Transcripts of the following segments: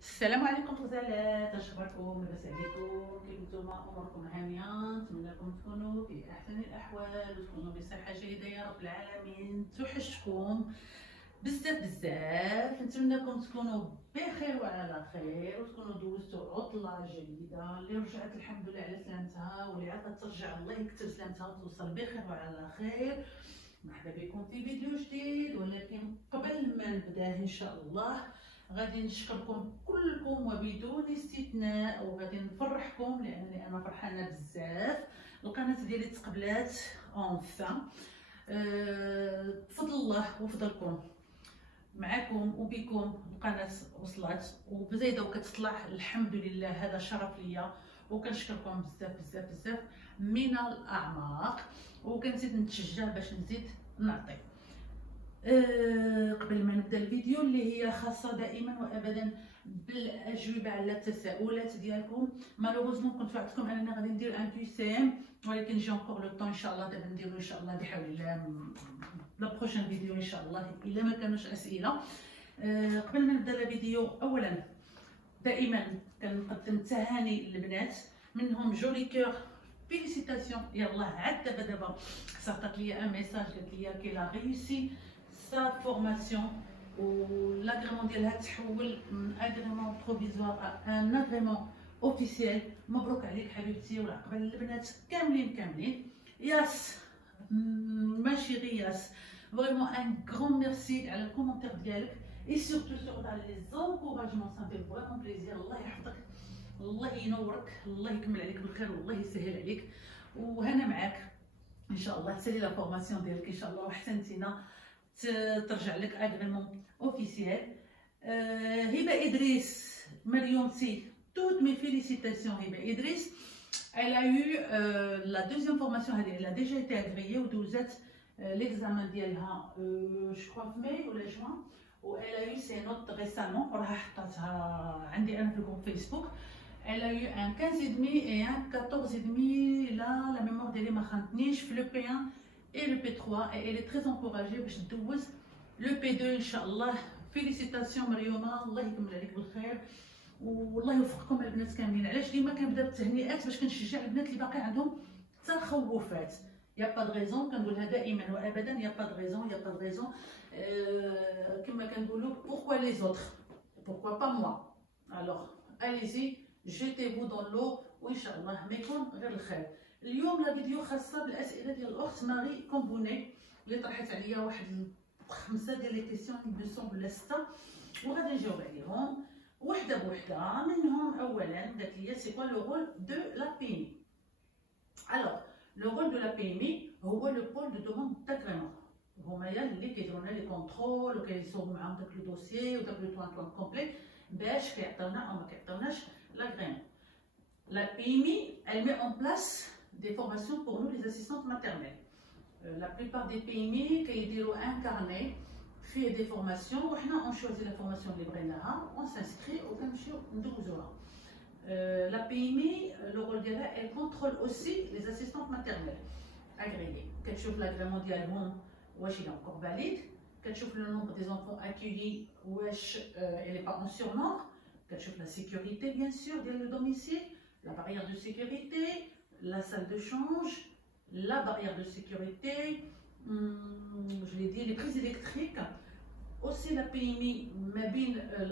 السلام عليكم غزالات، اش اخباركم؟ لاباس عليكم؟ كيف نتوما؟ اموركم هانيه؟ نتمنى لكم تكونوا في احسن الاحوال وتكونوا بصحه جيده يا رب العالمين. توحشتكم بزاف بزاف، نتمنىكم تكونوا بخير وعلى خير وتكونوا دوزتوا عطله جيده اللي رجعت الحمد لله على سلامتها، واللي عاد ترجع الله يكتب سلامتها وتوصل بخير وعلى خير. مرحبا بكم في فيديو جديد، ولكن قبل ما نبداه ان شاء الله غادي نشكركم كلكم وبدون استثناء، وغادي نفرحكم لانني انا فرحانه بزاف. القناه ديالي تقبلات اونفان بفضل الله وفضلكم معكم وبكم. القناه وصلت وبزايده وكتطلع الحمد لله، هذا شرف ليا وكنشكركم بزاف بزاف بزاف من الاعماق، وكنزيد نتشجع باش نزيد نعطي. قبل ما نبدا الفيديو اللي هي خاصه دائما وابدا بالاجوبه على التساؤلات ديالكم، مالوغوزمون كنت وعدتكم اننا غادي ندير ان كيسام، ولكن جي اونكور لو طون ان شاء الله دابا نديرو ان شاء الله بحول الله لا بروشين فيديو ان شاء الله الا ما كانوش اسئله. قبل ما نبدا الفيديو اولا دائما كنقدم تهاني للبنات، منهم جولي كور فيليسيتاسيون. يلاه عاد دابا صيفطت لي ان ميساج قالت لي كي لا ريوسي sa formation والagrément ديالها تحول من agrément provisoire à un agrément officiel. مبروك عليك حبيبتي، والعقبه للبنات كاملين. ياس ماشي غير ياس، فريمون ان غران ميرسي على الكومونتير ديالك اي سورتو على لي زونكوراجمون، سا في فريمون بليزير. الله يحفظك، الله ينورك، الله يكمل عليك بالخير والله يسهل عليك، وهنا معاك ان شاء الله. تسالي لا فورماسيون ديالك ان شاء الله وحسنتينا ترجع لك اغريمون اوفيسيال. هبه ادريس مريم سي toutes mes félicitations هبه ادريس. elle a eu la deuxième formation، elle a déjà été agréée ودوزت l'examen ديالها je crois في ماي ولا جوان، و elle a eu ses notes récemment وراها حطاتها عندي انا في الجروب فيسبوك. elle a eu un 15,5 et un 14,5 là la mémoire ديالي ما خانتنيش في لو بي 1 et le P3 et elle est très encouragée باش تدوز le P2 ان شاء الله. فيليسيتاسيون مريومه، الله يكمل عليك بالخير والله يوفقكم البنات كاملين. علاش ديما كنبدا بالتهنئات؟ باش كنشجع البنات اللي باقي عندهم تخوفات. يا با د ريزون، كنقولها دائما وابدا، يا با د ريزون، يا با د ريزون. كما كنقولوا pourquoi les autres pourquoi pas moi. alors allez-y jetez-vous dans l'eau وان شاء الله ما يكون غير الخير. اليوم لا فيديو خاصه بالاسئله ديال الاخت ماري كومبوني اللي طرحت عليا واحد 5 ديال لي كيسيون ميسون ولا 6، وغادي نجاوب عليهم وحده بوحده. منهم اولا قالت لي سي كوا لو رول دو لا بي ام. الوغ لو رول دو لا بي ام هو لو بول دو دوموند داغريمون، هما اللي كيديروا لنا لي كونترول وكيصوبوا معاهم داك لو دوسيي وداك لو طوان كومبلي باش كيعطيونا او ما كيعطيوناش لاغريمون. La PMI, elle met en place des formations pour nous, les assistantes maternelles. La plupart des PMI, qui ont un carnet, fait des formations. On choisit la formation اللي بغيناها, on s'inscrit, وكنمشيو ندوزوها. La PMI, le rôle d'elle, elle contrôle aussi les assistantes maternelles agréées. كتشوف l'agrément ديالهم واش il est encore valide, كتشوف le nombre des enfants accueillis واش elle est pas en surnombre, كتشوف la sécurité bien sûr ديال le domicile, la barrière de sécurité, la salle de change, la barrière de sécurité, je l'ai dit, les prises électriques. Aussi la PMI,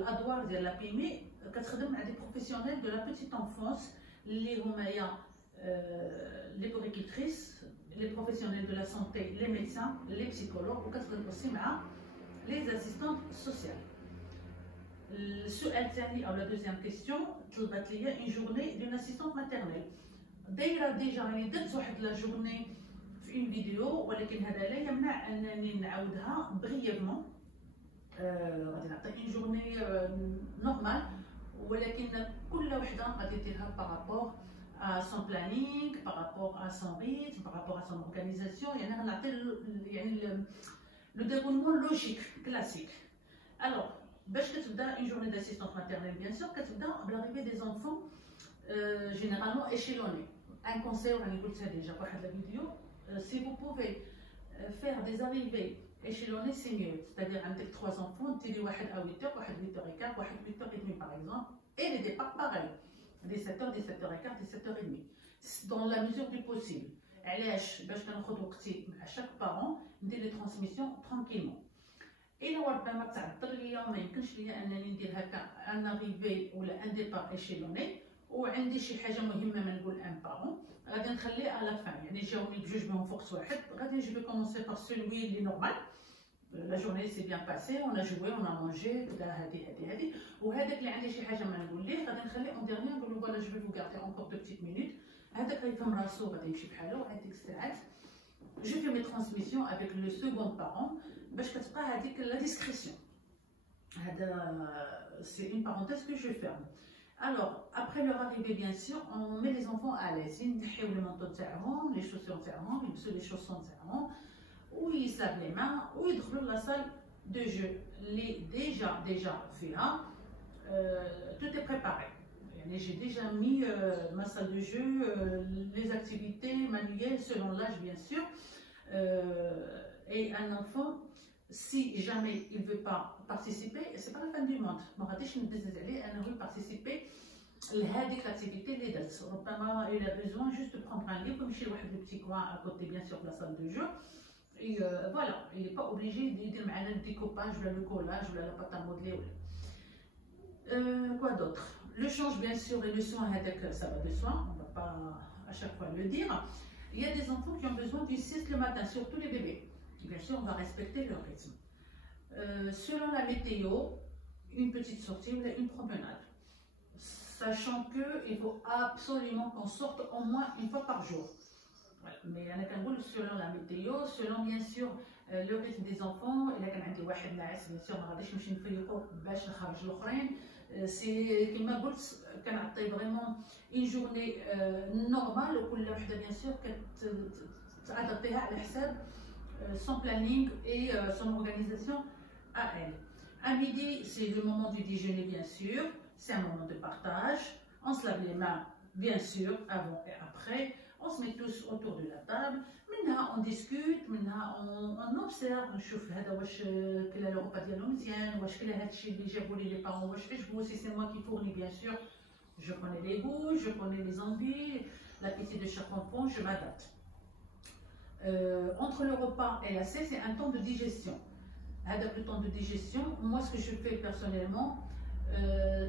l'adouar de la PMI, كتخدم مع des professionnels de la petite enfance, اللي هما les puéricultrices, les professionnels de la santé, les médecins, les psychologues، وكتخدم aussi مع les assistantes sociales. السؤال الثاني او لا دوزيام كيسيون طلبت ليا اون جورني دون اسيستونت ماتيرنيل. دايره ديجا راني درت واحد لا جورني في اون فيديو، ولكن هذا لا يمنع انني نعاودها بريفمون. غادي نعطي اون جورني نورمال، ولكن كل وحده غادي ديرها بارابور à son planning, par rapport à son rythme, par rapport à son organisation. يعني غنعطي يعني le déroulement logique classique. alors باش كتبدا une journée d'assistante maternelle bien sûr كتبدا بالarrivée des enfants généralement échelonnés. un conseil راني قلتها ديجا في واحد الفيديو، si vous pouvez faire des arrivées échelonné c'est mieux, c'est-à-dire avec 3 enfants, tu واحد à 8h, واحد 8h15, واحد 8h30 par exemple, et les départs pareil, 17h, 17h15, 17h30, dans la mesure du possible. علاش باش كناخذ وقتي مع chaque parent ندير لي ترانسميسيون tranquillement. الا ربما تعذر ليا ما يمكنش ليا انني ندير هكا ان اريفي ولا ان ديبار ايشيلوني وعندي شي حاجه مهمه ما نقول ان بارون، غادي نخليه على فان، يعني جاوني بجوج منهم في وقت واحد، غادي جو في كومونسي بار سولوي اللي نورمال. لا جورني سي بيان باسي، اون جوي اون مانجي، لا هادي وهذاك اللي عندي شي حاجه ما نقول ليه غادي نخليه اون ديرني، نقول له فوالا جو في فو غاردي اونكور دو بتيت مينوت. هذاك غيفهم راسو غادي يمشي بحالو. هذيك الساعات جو في مي ترانسميسيون افيك لو سكوند بارون باش كتبقى هذيك لا ديسكريسيون. C'est une parenthèse que je ferme. Alors, après leur arrivée, bien sûr, on met les enfants à l'aise. Ils mettent le manteau de les chaussures de ils mettent les chaussons de où ils se lavent les mains, où ils rentrent dans la salle de jeu. Déjà fait là, tout est préparé. J'ai déjà mis ma salle de jeu, les activités manuelles selon l'âge, bien sûr. Et un enfant, si jamais il ne veut pas participer, c'est pas la fin du monde. Je ne veux participer à l'activité les dates. Il a besoin juste de prendre un livre, comme chez le petit coin à côté, bien sûr, de la salle de jeu. Et voilà, il n'est pas obligé de dire le découpage, le collage, la pâte à modeler. Quoi d'autre? Le change, bien sûr, et le soin, ça va de soi, on ne va pas à chaque fois le dire. Il y a des enfants qui ont besoin du sieste le matin, surtout les bébés. Bien sûr, on va respecter leur rythme. Selon la météo, une petite sortie ou une promenade. Sachant qu'il faut absolument qu'on sorte au moins une fois par jour. Voilà. Mais selon la météo, selon bien sûr le rythme des enfants, il y a bien sûr, c'est comme je vraiment une journée normale où bien sûr adapter à l'hsab son planning et son organisation à elle. À midi, c'est le moment du déjeuner, bien sûr. C'est un moment de partage. On se lave les mains, bien sûr, avant et après. On se met tous autour de la table. Maintenant, on discute. Maintenant, on observe. On chauffe. Quel est le repas de l'hommezien? Quel est les parents? Si c'est moi qui fournis, bien sûr. Je connais les goûts, je connais les envies, l'appétit de chaque enfant, je m'adapte. Entre le repas et la sieste, c'est un temps de digestion. Avec le temps de digestion, moi ce que je fais personnellement,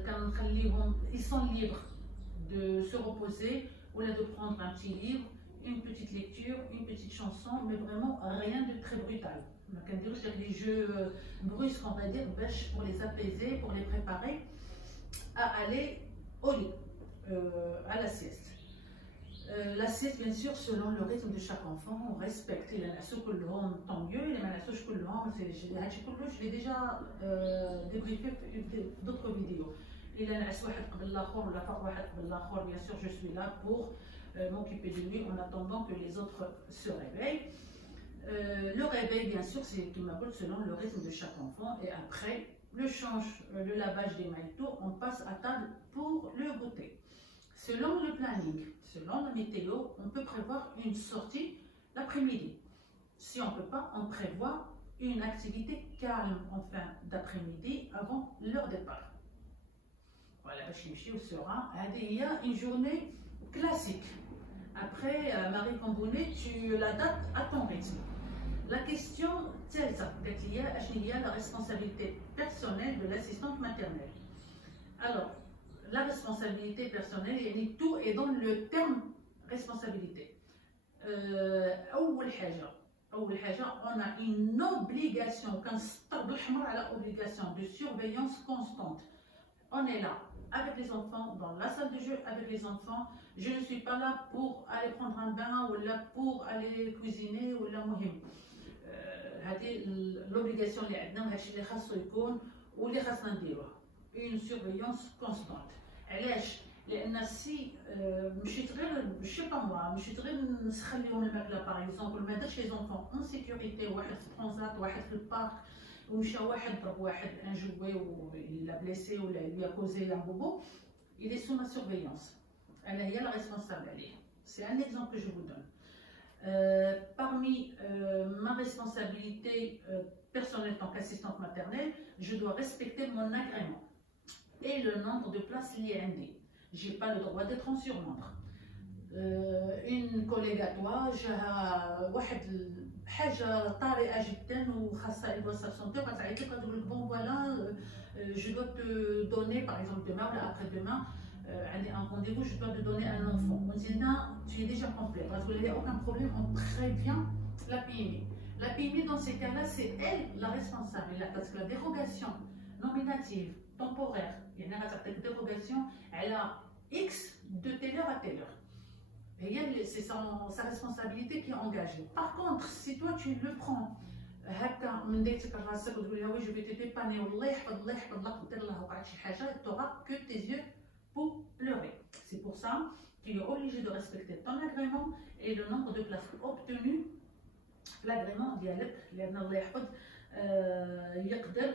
quand ils sont libres de se reposer ou là de prendre un petit livre, une petite lecture, une petite chanson, mais vraiment rien de très brutal. Donc les jeux brusques, on va dire, pour les apaiser, pour les préparer à aller au lit, à la sieste. La sieste, bien sûr, selon le rythme de chaque enfant, on respecte. Il y en a ceux que l'on tant mieux, il y en a ceux que l'on, je l'ai déjà débriefé d'autres vidéos. Il y en a ceux qui bien sûr, je suis là pour m'occuper de lui en attendant que les autres se réveillent. Le réveil, bien sûr, c'est qui m'appelle selon le rythme de chaque enfant. Et après, le lavage des maillots, on passe à table pour le goûter. Selon le planning, selon la météo, on peut prévoir une sortie l'après-midi. Si on ne peut pas, on prévoit une activité calme en fin d'après-midi avant leur départ. Voilà, Chimchi sera. Il y a une journée classique. Après, Marie Cambounet, tu l'adaptes à ton rythme. La question, c'est ça. Il y a la responsabilité personnelle de l'assistante maternelle. Alors, la responsabilité personnelle, tout est dans le terme responsabilité. On a une obligation, de surveillance constante. On est là avec les enfants, dans la salle de jeu avec les enfants. Je ne suis pas là pour aller prendre un bain ou là pour aller cuisiner ou là l'obligation une surveillance constante. لان سي مشيت غير ماشي با موا مشيت غير نسخليهم الماكله باغ اكزومبل ما درتش لي زونفون اون سيكوريتي واحد في الترونزات واحد في البارك ومشى واحد ضرب واحد ان جوي ولا بليسي ولا lui a causé un bobo, il est sous ma surveillance. Elle est la responsable عليه. C'est un exemple que je vous donne. Parmi ma responsabilité personnelle en tant qu'assistante maternelle, je dois respecter mon agrément et le nombre de places liées à ND. Je n'ai pas le droit d'être en surnombre. Une collègue à toi, j'ai حاجه طارئه جدا وخاصه الوسط سونتي وكتعيط لك كتقول لك بون فوالا جو دو تو دوني باغ اكزومبل دوما ولا ابخي دوما عندي ان رونديفو جو دو دوني ان انفون وانت هنا tu es déjà complet غتقول لها aucun problème on prévient la PMI. La PMI dans ces cas-là c'est elle la responsable parce que la dérogation nominative temporaire يعني غتعطيك dérogation على X de telle heure à telle heure. C'est sa responsabilité qui est engagée. Par contre, si toi tu le prends, je vais te dépanner, tu n'auras que tes yeux pour pleurer. C'est pour ça qu'il est obligé de respecter ton agrément et le nombre de places obtenues. L'agrément ديالك لأن الله يحفظ يقدر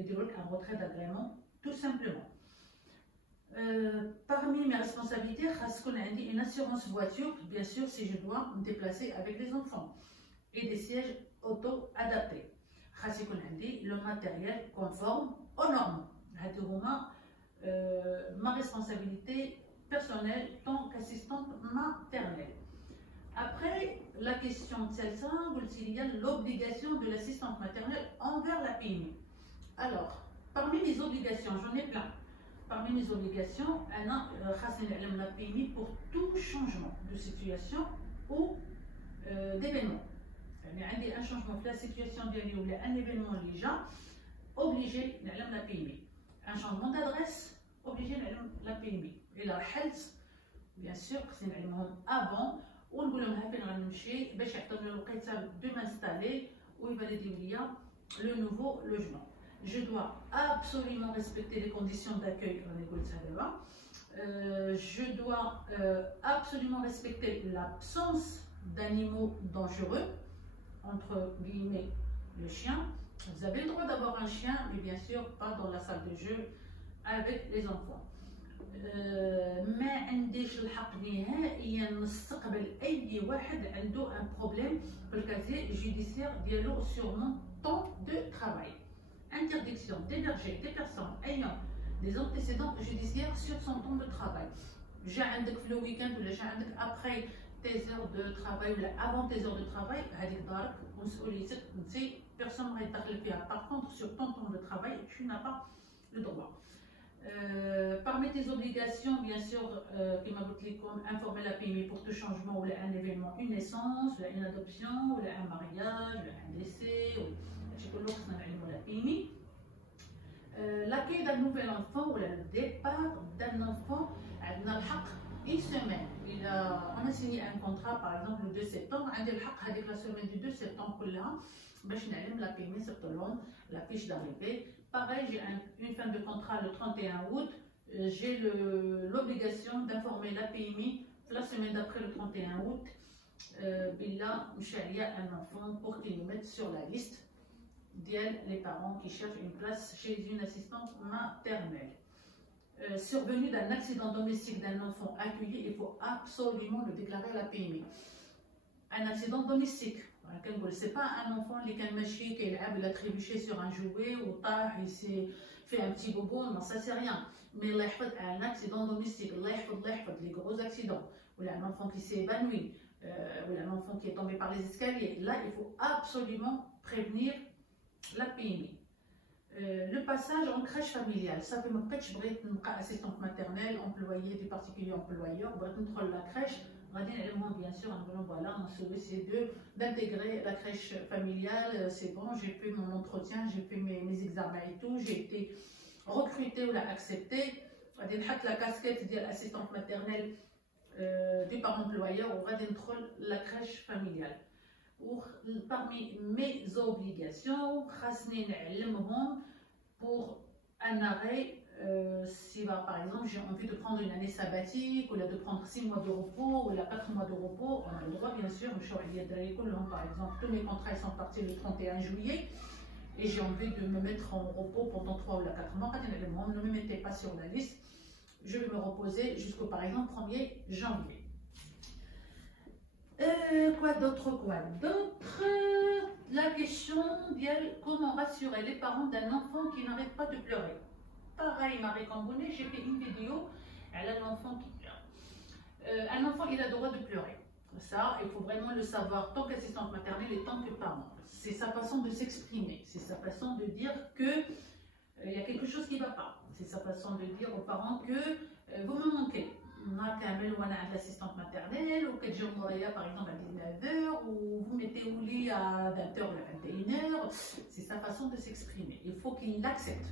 يدير لك un retrait d'agrément tout simplement. Parmi mes responsabilités, j'ai une assurance voiture, bien sûr, si je dois me déplacer avec les enfants, et des sièges auto-adaptés. J'ai le matériel conforme aux normes. Ma responsabilité personnelle tant qu'assistante maternelle. Après, la question de celle-ci, il y a l'obligation de l'assistante maternelle envers la PMI. Alors, parmi les obligations, j'en ai plein. Parmi mes obligations, la PMI pour tout changement de situation ou d'événement. Il y a un changement de la situation ou un événement déjà, obligé de la PMI. Un changement d'adresse, obligé de la PMI. Et la health, bien sûr, c'est avant, on dit de m'installer ou il va le nouveau logement. Je dois absolument respecter les conditions d'accueil. Je dois absolument respecter l'absence d'animaux dangereux, entre guillemets le chien. Vous avez le droit d'avoir un chien, mais bien sûr pas dans la salle de jeu avec les enfants. ما عنديش الحق نهائيا نستقبل اي واحد عنده un problème في الكازي جوديسيير ديالو sur mon temps de travail. Interdiction d'héberger des personnes ayant des antécédents judiciaires sur son temps de travail. J'ai un le week-end ou après tes heures de travail ou avant tes heures de travail, personne ne va être. Par contre, sur ton temps de travail, tu n'as pas le droit. Parmi tes obligations, bien sûr, informer la PMI pour tout changement ou un événement, une naissance, une adoption, ou un mariage, un décès. L'accueil d'un nouvel enfant ou le départ d'un enfant, on a une semaine. On a signé un contrat par exemple le 2 septembre, on a la semaine du 2 septembre là, la PMI selon la fiche d'arrivée. Pareil, j'ai une fin de contrat le 31 août, j'ai l'obligation d'informer la PMI la semaine d'après le 31 août. Billa, il y a un enfant pour qu'ils nous mettent sur la liste. Les parents qui cherchent une place chez une assistante maternelle. Survenu d'un accident domestique d'un enfant accueilli, il faut absolument le déclarer à la PMI. Un accident domestique, ce n'est pas un enfant qui a trébuché sur un jouet ou il s'est fait un petit bobo, non, ça c'est rien. Mais un accident domestique, les gros accidents, ou un enfant qui s'est évanoui, ou un enfant qui est tombé par les escaliers, là il faut absolument prévenir la PMI. Le passage en crèche familiale, ça fait mon crèche, assistante maternelle, employée du particulier employeur, contrôle la crèche, bien sûr, voilà, mon souhait c'est d'intégrer la crèche familiale, c'est bon, j'ai fait mon entretien, j'ai fait mes examens et tout, j'ai été recrutée ou acceptée, la casquette de l'assistante maternelle du parent employeur, on va contrôler la crèche familiale. Parmi mes obligations, pour un arrêt, si par exemple j'ai envie de prendre une année sabbatique, ou de prendre 6 mois de repos, ou 4 mois de repos, on a le droit bien sûr, par exemple, tous mes contrats sont partis le 31 juillet, et j'ai envie de me mettre en repos pendant 3 ou 4 mois, ne me mettez pas sur la liste, je vais me reposer jusqu'au par exemple 1er janvier. Quoi d'autre, la question d'elle, comment rassurer les parents d'un enfant qui n'arrête pas de pleurer. Pareil, Marie Cambonnet, j'ai fait une vidéo, elle a l'enfant qui pleure. Un enfant, il a le droit de pleurer. Ça, il faut vraiment le savoir, tant qu'assistante maternelle et tant que parent. C'est sa façon de s'exprimer, c'est sa façon de dire que il y a quelque chose qui ne va pas. C'est sa façon de dire aux parents que vous me manquez. On a l'assistante maternelle, ou 4 jours par exemple à 19h, ou vous mettez au lit à 20h ou à 21h. C'est sa façon de s'exprimer. Il faut qu'il l'accepte.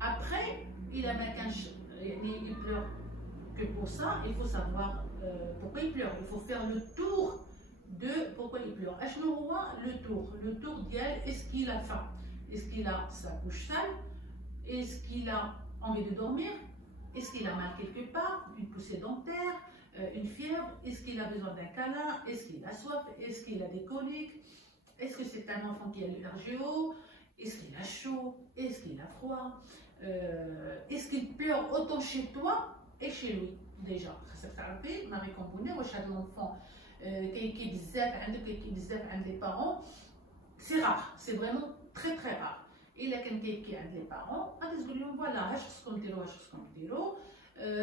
Après, il pleure que pour ça, il faut savoir pourquoi il pleure. Il faut faire le tour de pourquoi il pleure. Le tour d'elle, est-ce qu'il a faim? Est-ce qu'il a sa couche sale? Est-ce qu'il a envie de dormir? Est-ce qu'il a mal quelque part? Une poussée dentaire? Une fièvre? Est-ce qu'il a besoin d'un câlin? Est-ce qu'il a soif? Est-ce qu'il a des coliques? Est-ce que c'est un enfant qui a l'RGO? Est-ce qu'il a chaud? Est-ce qu'il a froid? Est-ce qu'il pleure autant chez toi et chez lui? Déjà, ça fait Marie Cambonnet, l'enfant qui est des parents, c'est rare, c'est vraiment très très rare. Et là, quand il y a des parents, voilà,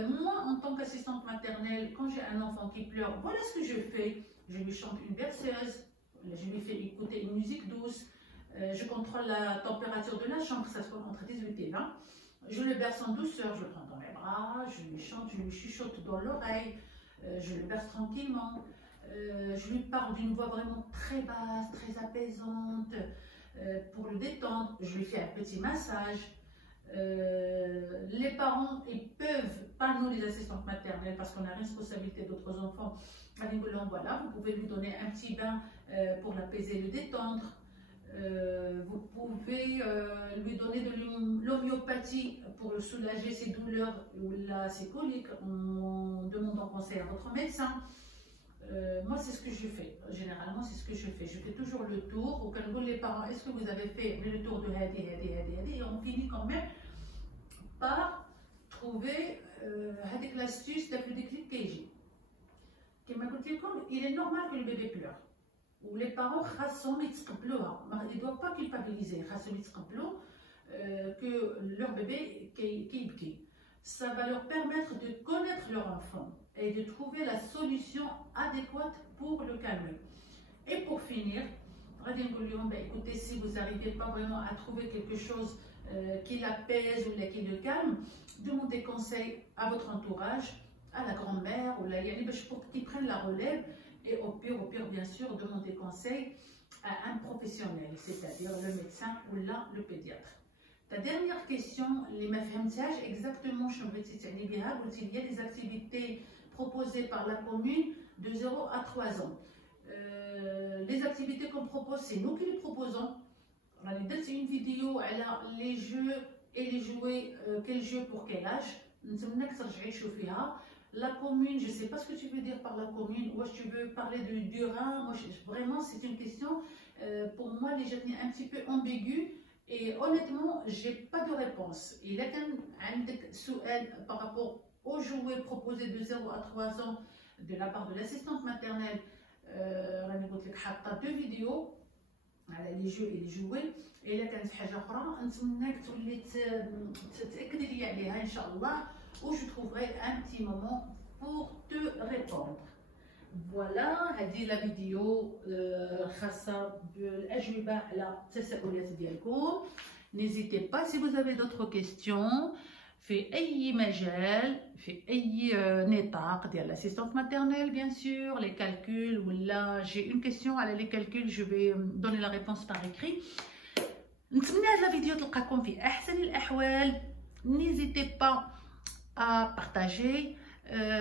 moi, en tant qu'assistante maternelle, quand j'ai un enfant qui pleure, voilà ce que je fais. Je lui chante une berceuse, je lui fais écouter une musique douce, je contrôle la température de la chambre, ça se passe entre 18 et 20. Je le berce en douceur, je le prends dans les bras, je lui chante, je lui chuchote dans l'oreille, je le berce tranquillement. Je lui parle d'une voix vraiment très basse, très apaisante, pour le détendre. Je lui fais un petit massage. Les parents, ils peuvent, pas nous les assistantes maternelles, parce qu'on a la responsabilité d'autres enfants, voilà, vous pouvez lui donner un petit bain pour l'apaiser, le détendre. Vous pouvez lui donner de l'homéopathie pour soulager ses douleurs ou ses coliques en demandant conseil à votre médecin. Moi, c'est ce que je fais. Généralement, c'est ce que je fais. Je fais toujours le tour. Au cas où les parents, est-ce que vous avez fait le tour de Hadi, et on finit quand même par trouver l'astuce la plus déclic KG. Il est normal que le bébé pleure. Ou les parents, ils ne doivent pas culpabiliser. Que leur bébé qui ça va leur permettre de connaître leur enfant et de trouver la solution adéquate pour le calmer. Et pour finir, écoutez, si vous n'arrivez pas vraiment à trouver quelque chose qui l'apaise ou qui le calme, demandez conseil à votre entourage, à la grand-mère ou pour qu'ils prennent la relève. Et au pire, bien sûr, demandez conseil à un professionnel, c'est-à-dire le médecin ou le pédiatre. La dernière question, les mafhemtiage, exactement, il y a des activités proposées par la commune de 0 à 3 ans. Les activités qu'on propose, c'est nous qui les proposons. C'est une vidéo, elle a les jeux et les jouets, quel jeu pour quel âge. La commune, je ne sais pas ce que tu veux dire par la commune, ou tu veux parler du Rhin, vraiment c'est une question, pour moi, les gens un petit peu ambiguë. Et honnêtement, je n'ai pas de réponse. Il y a par rapport aux jouets proposés de 0 à 3 ans de la part de l'assistante maternelle. deux vidéos على les jeux et les jouets. Et là كانت حاجه اخرى نتمنىك تولي تاكدي لي عليها ان شاء الله, où je trouverai un petit moment pour te répondre. Voilà, هذه la vidéo خاصة بالأجوبة على التساؤلات ديالكم. N'hésitez pas si vous avez d'autres questions في أي مجال, في أي نطاق ديال l'assistante maternelle bien sûr, les calculs, ou là j'ai une question على les calculs, je vais donner la réponse par écrit. نتمنى هاد la vidéo تلقاكم في أحسن الأحوال. N'hésitez pas à partager.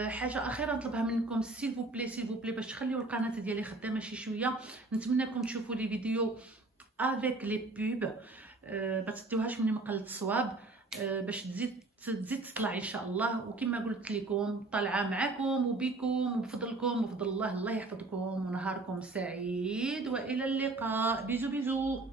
حاجه اخيره نطلبها منكم, سيل فو بلي باش تخليو القناه ديالي خدامه شي شويه. نتمنىكم تشوفوا لي فيديو افيك لي بوب, ما تديوهاش مني مقلد الصواب, باش تزيد تطلع ان شاء الله. وكما قلت لكم, طالعه معكم وبكم وبفضلكم وبفضل الله. الله يحفظكم ونهاركم سعيد والى اللقاء. بيزو بيزو.